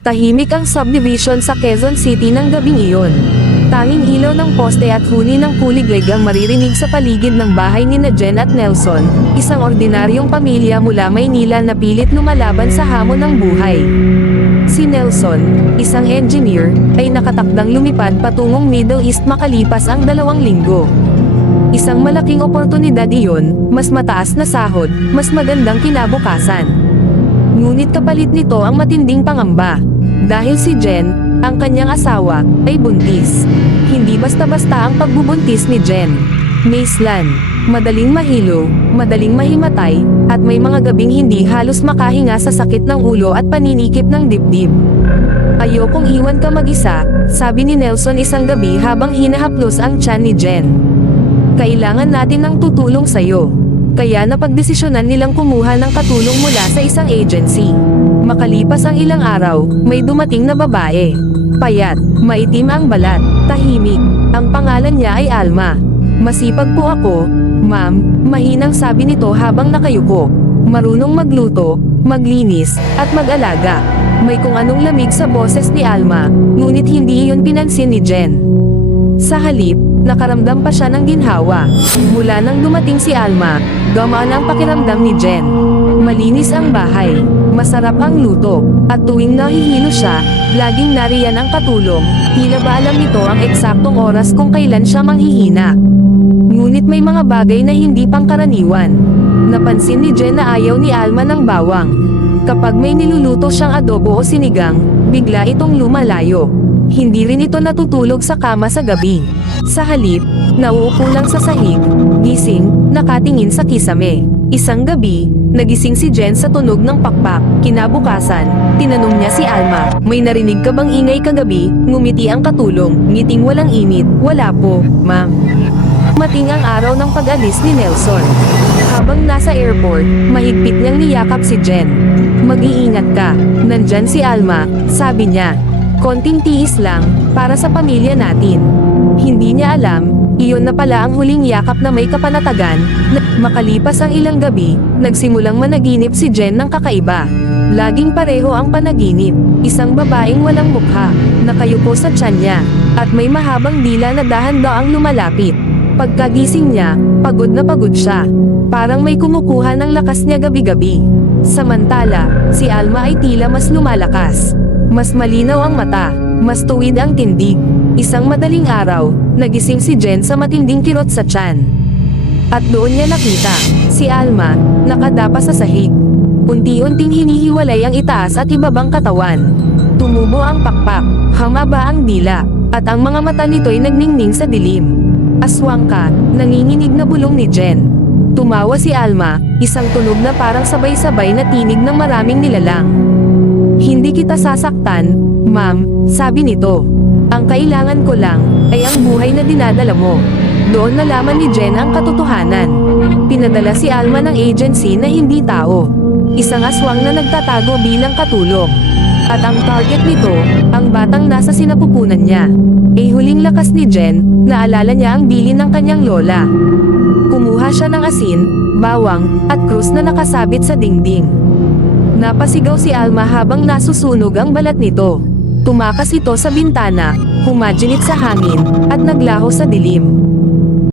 Tahimik ang subdivision sa Quezon City ng gabing iyon. Tanging ilaw ng poste at huni ng kuliglig ang maririnig sa paligid ng bahay ni Jen at Nelson, isang ordinaryong pamilya mula Maynila na pilit lumalaban sa hamon ng buhay. Si Nelson, isang engineer, ay nakatakdang lumipad patungong Middle East makalipas ang 2 linggo. Isang malaking oportunidad iyon, mas mataas na sahod, mas magandang kinabukasan. Ngunit kapalit nito ang matinding pangamba. Dahil si Jen, ang kanyang asawa, ay buntis. Hindi basta-basta ang pagbubuntis ni Jen. Maislan, madaling mahilo, madaling mahimatay, at may mga gabing hindi halos makahinga sa sakit ng ulo at paninikip ng dibdib. Ayokong iwan ka mag-isa, sabi ni Nelson isang gabi habang hinahaplos ang tiyan ni Jen. Kailangan natin ng tutulong sa'yo. Kaya napagdesisyonan nilang kumuha ng katulong mula sa isang agency. Makalipas ang ilang araw, may dumating na babae. Payat, maitim ang balat, tahimik. Ang pangalan niya ay Alma. Masipag po ako, ma'am, mahinang sabi nito habang nakayuko. Marunong magluto, maglinis, at mag-alaga. May kung anong lamig sa boses ni Alma, ngunit hindi iyon pinansin ni Jen. Sa halip, nakaramdam pa siya ng ginhawa. Mula nang dumating si Alma, gamaan ang pakiramdam ni Jen. Malinis ang bahay, masarap ang luto, at tuwing nahihilo siya, laging nariyan ang katulong. Tila ba alam nito ang eksaktong oras kung kailan siya manghihina. Ngunit may mga bagay na hindi pangkaraniwan. Napansin ni Jen na ayaw ni Alma ng bawang. Kapag may niluluto siyang adobo o sinigang, bigla itong lumalayo. Hindi rin ito natutulog sa kama sa gabi. Sa halip, nauupo lang sa sahig, gising, nakatingin sa kisame. Isang gabi, nagising si Jen sa tunog ng pakpak. Kinabukasan, tinanong niya si Alma, "May narinig ka bang ingay kagabi?" Ngumiti ang katulong, ngiting walang init. "Wala po, ma'am." Mating ang araw ng pag-alis ni Nelson. Habang nasa airport, mahigpit niyang niyakap si Jen. "Mag-iingat ka, nandyan si Alma," sabi niya. "Konting tiis lang, para sa pamilya natin." Hindi niya alam, iyon na pala ang huling yakap na may kapanatagan. Makalipas ang ilang gabi, nagsimulang managinip si Jen ng kakaiba. Laging pareho ang panaginip, isang babaeng walang mukha, nakayupo sa tiyan niya, at may mahabang dila na dahan-daang lumalapit. Pagkagising niya, pagod na pagod siya. Parang may kumukuha ng lakas niya gabi-gabi. Samantala, si Alma ay tila mas lumalakas. Mas malinaw ang mata, mas tuwid ang tindig. Isang madaling araw, nagising si Jen sa matinding kirot sa tiyan. At doon niya nakita, si Alma, nakadapa sa sahig. Unti-unting hinihiwalay ang itaas at ibabang katawan. Tumubo ang pakpak, humaba ang dila, at ang mga mata nito'y nagningning sa dilim. "Aswang ka," nanginginig na bulong ni Jen. Tumawa si Alma, isang tunog na parang sabay-sabay na tinig ng maraming nilalang. "Hindi kita sasaktan, ma'am," sabi nito. "Ang kailangan ko lang, ay ang buhay na dinadala mo." Doon nalaman ni Jen ang katotohanan. Pinadala si Alma ng agency na hindi tao. Isang aswang na nagtatago bilang katulong. At ang target nito, ang batang nasa sinapupunan niya. Huling lakas ni Jen, naalala niya ang bilin ng kanyang lola. Kumuha siya ng asin, bawang, at krus na nakasabit sa dingding. Napasigaw si Alma habang nasusunog ang balat nito. Tumakas ito sa bintana, humaginit sa hangin, at naglaho sa dilim.